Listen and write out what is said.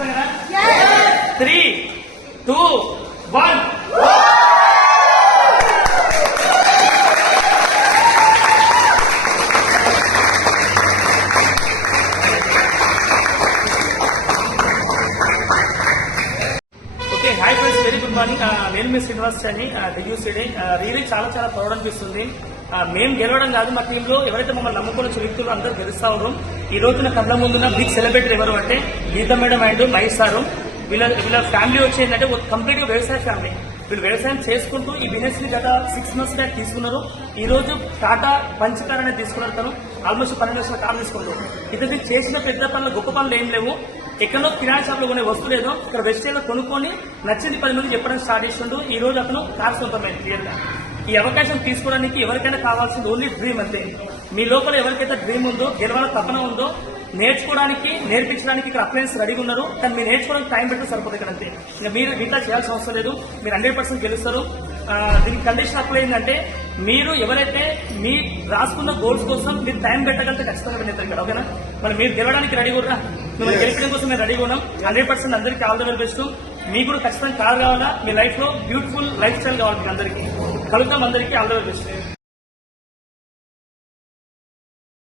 ఖచ్చితంగా 3, 2, 1. Okay, hi friends, very good morning. నేను మీ శ్రీనివాస్ అని డిగ్యూ స్టూడెంట్. రియలీ చాలా చాలా ప్రౌడ్ అనిపిస్తుంది. మేము గెలవడం కాదు, మా టీంలో ఎవరైతే మమ్మల్ని నమ్ముకున్న వ్యక్తులు అందరూ గెలుస్తా ఉన్నారు. ఈ రోజున కళ్ళ ముందున్న బిగ్ సెలబ్రిటీ ఎవరు అంటే Geeta madam and Mahesh sir. వీళ్ళ ఫ్యామిలీ వచ్చేందంటే కంప్లీట్ గా వ్యవసాయ ఫ్యామిలీ. వీళ్ళు వ్యవసాయం చేసుకుంటూ ఈ బిజినెస్ ని గత 6 months బ్యాక్ తీసుకున్నారు. ఈ రోజు టాటా పంచకార్ అనేది తీసుకున్నారు. తను ఆల్మోస్ట్ 12 లక్షల కార్ తీసుకుంటారు. ఇతను చేసిన పెద్ద పనులు గొప్ప పనులు ఏం లేవు. ఎక్కడో కిరాణా షాప్ లో కొనే వస్తువు లేదో ఇక్కడ వెస్టేజ్ లో కొనుక్కొని నచ్చింది 10 మంది చెప్పడం స్టార్ట్ చేస్తుండూ. ఈ రోజు అతను కార్ సొంతమైంది. క్లియర్ గా ఈ అవకాశం తీసుకోవడానికి ఎవరికైనా కావాల్సింది ఓన్లీ డ్రీమ్ అంతే. మీ లోపల ఎవరికైతే డ్రీమ్ ఉందో, గెలవాల తపన ఉందో, నేర్చుకోవడానికి నేర్పించడానికి ఇక్కడ అప్లయన్స్ రెడీగా ఉన్నారు. కానీ మీరు నేర్చుకోవడానికి టైం పెట్టి సరిపోతుంది ఇక్కడ అంతే. ఇంకా మీరు మిగతా చేయాల్సిన అవసరం లేదు. మీరు 100% గెలుస్తారు. దీనికి కండిషన్ అప్లై అయిందంటే మీరు ఎవరైతే మీ రాసుకున్న గోల్స్ కోసం మీరు టైం పెట్టగలిగితే ఖచ్చితంగా వినేస్తారు ఇక్కడ. ఓకేనా? మరి మీరు గెలవడానికి రెడీ కూడా, మిమ్మల్ని గెలిపడం కోసం మేము రెడీగా ఉన్నాం. 100% అందరికీ ఆల్ ద వెరీ బెస్ట్. మీకు కూడా ఖచ్చితంగా కార్ కావాలా, మీ లైఫ్ లో బ్యూటిఫుల్ లైఫ్ స్టైల్ కావాలి. మీకు అందరికీ కలుద్దాం. అందరికీ ఆల్ ద వెరీ బెస్ట్.